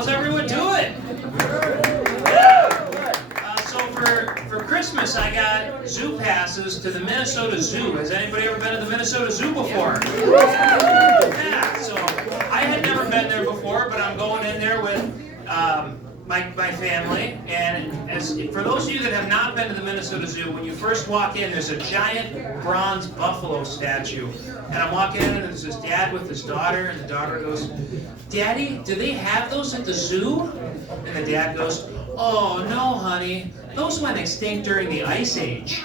How's everyone doing? Yeah. So for Christmas, I got zoo passes to the Minnesota Zoo. Has anybody ever been to the Minnesota Zoo before? Yeah. So I had never been there before, but I'm going in there with my family. And for those of you that have not been to the Minnesota Zoo, when you first walk in, there's a giant bronze buffalo statue. And I'm walking in, and there's this dad with his daughter, and the daughter goes, "Daddy, do they have those at the zoo?" And the dad goes, "Oh, no, honey. Those went extinct during the Ice Age."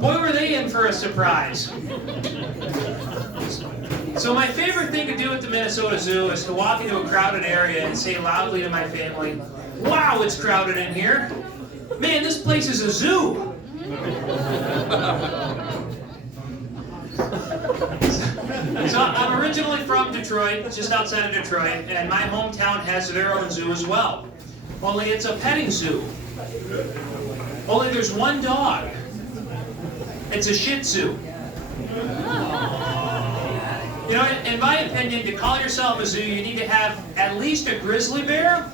Boy, were they in for a surprise. So my favorite thing to do at the Minnesota Zoo is to walk into a crowded area and say loudly to my family, "Wow, it's crowded in here. Man, this place is a zoo." So I'm originally from Detroit, just outside of Detroit, and my hometown has their own zoo as well. Only it's a petting zoo. Only there's one dog. It's a Shih Tzu. You know, in my opinion, to call yourself a zoo, you need to have at least a grizzly bear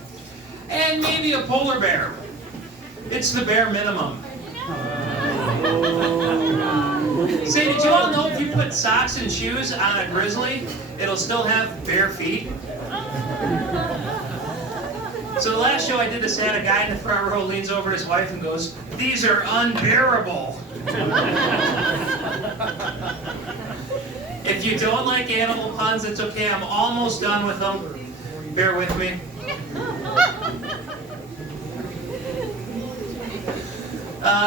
and maybe a polar bear. It's the bare minimum. Say, did you all know if you put socks and shoes on a grizzly, it'll still have bare feet? So the last show I did this, had a guy in the front row leans over to his wife and goes, "These are unbearable." If you don't like animal puns, it's okay. I'm almost done with them. Bear with me.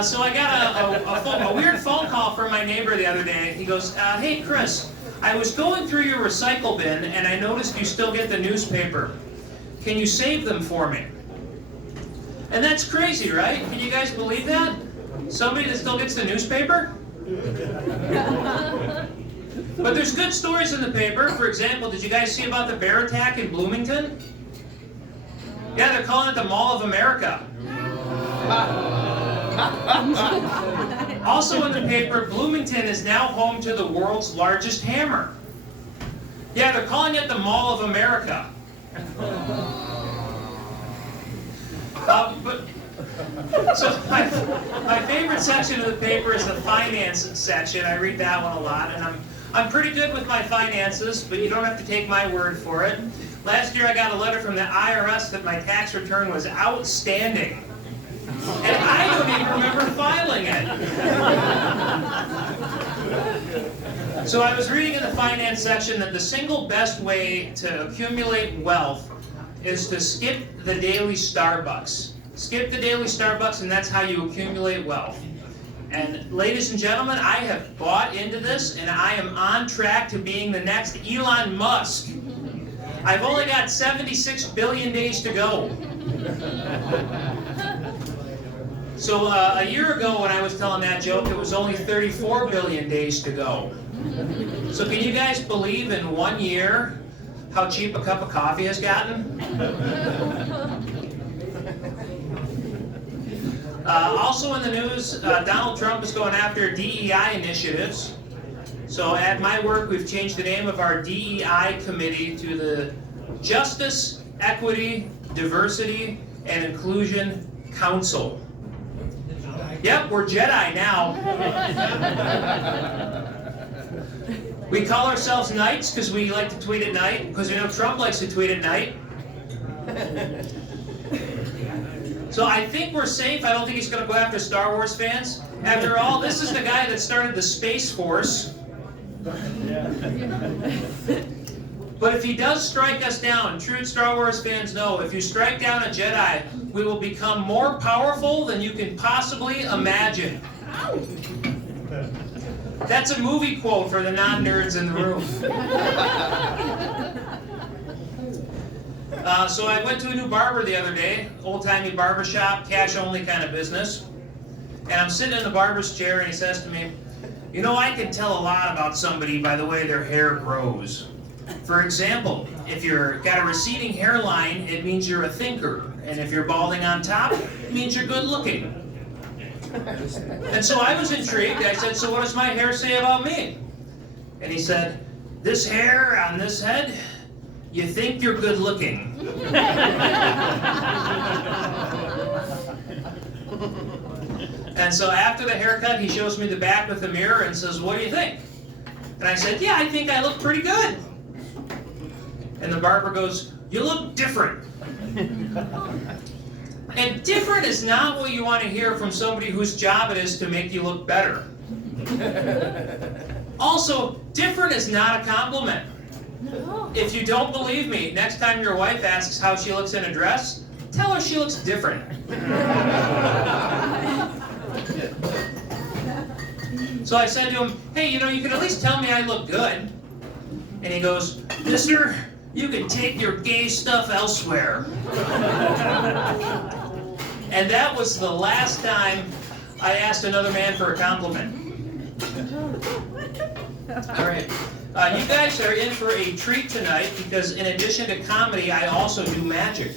So I got a weird phone call from my neighbor the other day. He goes, "Hey, Chris, I was going through your recycle bin, and I noticed you still get the newspaper. Can you save them for me?" And that's crazy, right? Can you guys believe that? Somebody that still gets the newspaper? But there's good stories in the paper. For example, did you guys see about the bear attack in Bloomington? Yeah, they're calling it the Mall of America. Also in the paper, Bloomington is now home to the world's largest hammer. Yeah, they're calling it the Mall of America. So my favorite section of the paper is the finance section. I read that one a lot, and I'm pretty good with my finances, but you don't have to take my word for it. Last year I got a letter from the IRS that my tax return was outstanding. And I don't even remember filing it. So I was reading in the finance section that the single best way to accumulate wealth is to skip the daily Starbucks. Skip the daily Starbucks, and that's how you accumulate wealth. And ladies and gentlemen, I have bought into this, and I am on track to being the next Elon Musk. I've only got 76 billion days to go. So a year ago when I was telling that joke, it was only 34 billion days to go. So can you guys believe in 1 year how cheap a cup of coffee has gotten? Also in the news, Donald Trump is going after DEI initiatives. So at my work, we've changed the name of our DEI committee to the Justice, Equity, Diversity, and Inclusion Council. Yep, we're Jedi now. We call ourselves Knights because we like to tweet at night, because you know Trump likes to tweet at night. So I think we're safe. I don't think he's going to go after Star Wars fans. After all, this is the guy that started the Space Force. But if he does strike us down, true Star Wars fans know, if you strike down a Jedi, we will become more powerful than you can possibly imagine. That's a movie quote for the non-nerds in the room. So I went to a new barber the other day, old-timey barber shop, cash-only kind of business. And I'm sitting in the barber's chair, and he says to me, "You know, I can tell a lot about somebody by the way their hair grows. For example, if you've got a receding hairline, it means you're a thinker. And if you're balding on top, it means you're good looking." And so I was intrigued. I said, "So what does my hair say about me?" And he said, "This hair on this head, you think you're good looking. And so after the haircut, he shows me the back with the mirror and says, what do you think? And I said, yeah, I think I look pretty good. And the barber goes, you look different. And different is not what you want to hear from somebody whose job it is to make you look better. Also, different is not a compliment. If you don't believe me, next time your wife asks how she looks in a dress, tell her she looks different. So I said to him, hey, you know, you can at least tell me I look good. And he goes, mister, you can take your gay stuff elsewhere. And that was the last time I asked another man for a compliment. All right. You guys are in for a treat tonight because in addition to comedy, I also do magic.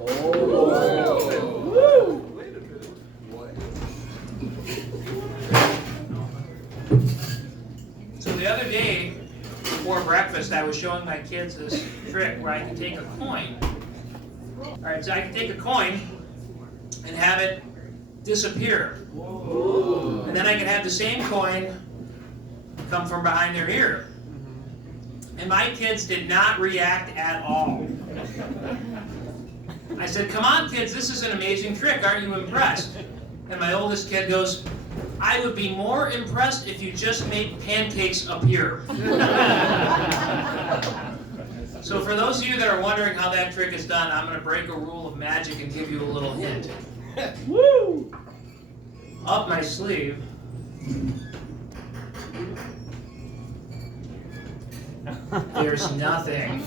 Oh. So the other day, before breakfast, I was showing my kids this trick where I can take a coin. All right, so I can take a coin and have it disappear. Whoa. And then I can have the same coin come from behind their ear. And my kids did not react at all. I said, come on kids, this is an amazing trick, aren't you impressed? And my oldest kid goes, I would be more impressed if you just made pancakes appear. So for those of you that are wondering how that trick is done, I'm going to break a rule of magic and give you a little hint. Woo! Up my sleeve, there's nothing.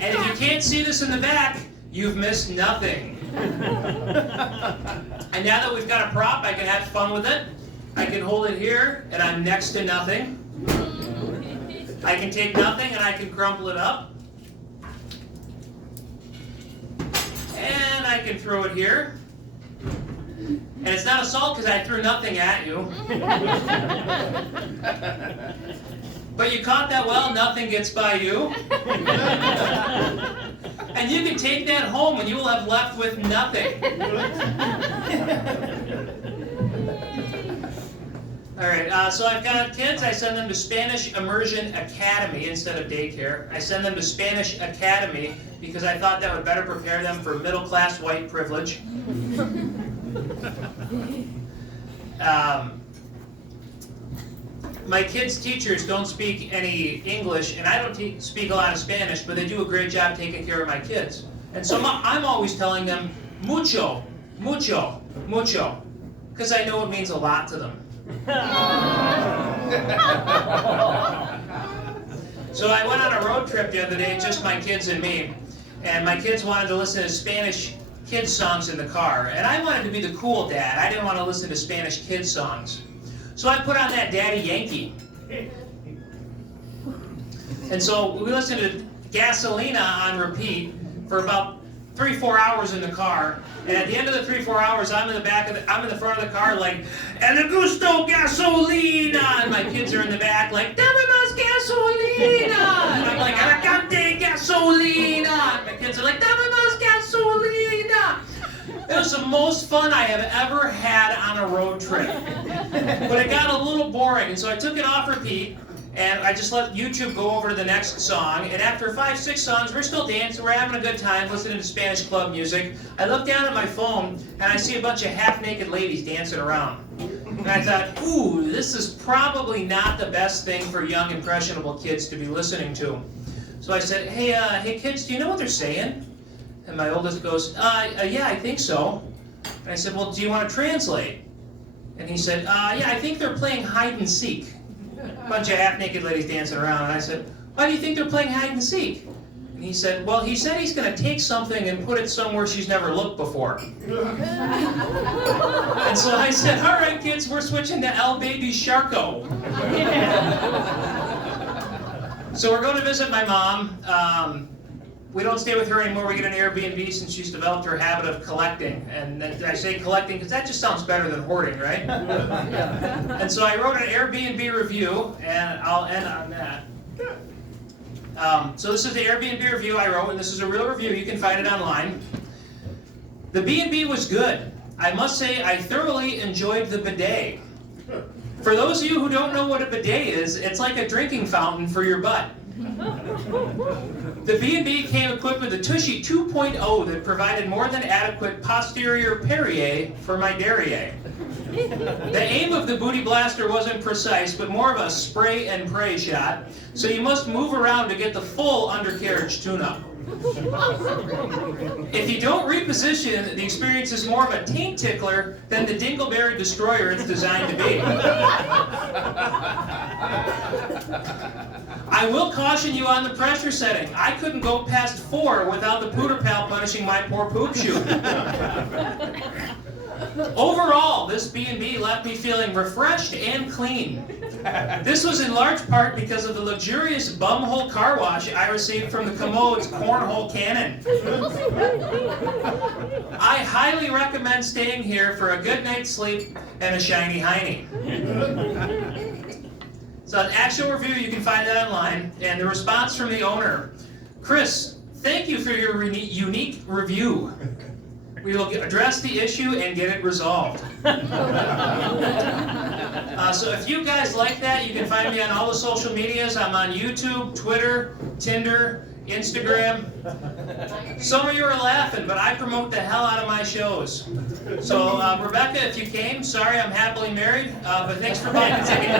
And if you can't see this in the back, you've missed nothing. And now that we've got a prop, I can have fun with it. I can hold it here, and I'm next to nothing. I can take nothing, and I can crumple it up. And I can throw it here. And it's not assault because I threw nothing at you. But you caught that well, nothing gets by you. And you can take that home and you will have left with nothing. All right, so I've got kids. I send them to Spanish Immersion Academy instead of daycare. I send them to Spanish Academy because I thought that would better prepare them for middle-class white privilege. My kids' teachers don't speak any English, and I don't speak a lot of Spanish, but they do a great job taking care of my kids. And so I'm always telling them, mucho, mucho, mucho, because I know it means a lot to them. So I went on a road trip the other day, just my kids and me, and my kids wanted to listen to Spanish kids songs in the car, and I wanted to be the cool dad. I didn't want to listen to Spanish kids songs. So I put on that Daddy Yankee. And so we listened to Gasolina on repeat for about 3-4 hours in the car. And at the end of the 3-4 hours, I'm in the front of the car like, El gusto gasolina! And my kids are in the back like, Dame más gasolina! And I'm like, Aracante gasolina! And my kids are like, Dame más gasolina! It was the most fun I have ever had on a road trip. But it got a little boring, and so I took it off repeat, and I just let YouTube go over to the next song, and after 5-6 songs, we're still dancing, we're having a good time, listening to Spanish club music. I look down at my phone, and I see a bunch of half-naked ladies dancing around. And I thought, ooh, this is probably not the best thing for young, impressionable kids to be listening to. So I said, hey kids, do you know what they're saying? And my oldest goes, yeah, I think so. And I said, well, do you want to translate? And he said, yeah, I think they're playing hide and seek. A bunch of half-naked ladies dancing around. And I said, why do you think they're playing hide and seek? And he said, well, he said he's going to take something and put it somewhere she's never looked before. And so I said, all right, kids, we're switching to El Baby Sharko. So we're going to visit my mom. We don't stay with her anymore. We get an Airbnb since she's developed her habit of collecting. And I say collecting because that just sounds better than hoarding, right? And so I wrote an Airbnb review, and I'll end on that. So this is the Airbnb review I wrote, and this is a real review. You can find it online. The B&B was good. I must say I thoroughly enjoyed the bidet. For those of you who don't know what a bidet is, it's like a drinking fountain for your butt. The B&B came equipped with a Tushy 2.0 that provided more than adequate posterior Perrier for my derriere. The aim of the booty blaster wasn't precise, but more of a spray and pray shot, so you must move around to get the full undercarriage tune-up. If you don't reposition, the experience is more of a taint tickler than the dingleberry destroyer it's designed to be. I will caution you on the pressure setting. I couldn't go past 4 without the pooter pal punishing my poor poop chute. Overall, this B&B left me feeling refreshed and clean. This was in large part because of the luxurious bumhole car wash I received from the commode's cornhole cannon. I highly recommend staying here for a good night's sleep and a shiny hiney. So an actual review, you can find that online, and the response from the owner. Chris, thank you for your unique review. We will address the issue and get it resolved. So if you guys like that, you can find me on all the social medias. I'm on YouTube, Twitter, Tinder, Instagram. Some of you are laughing, but I promote the hell out of my shows. So Rebecca, if you came, sorry I'm happily married, but thanks for buying the ticket.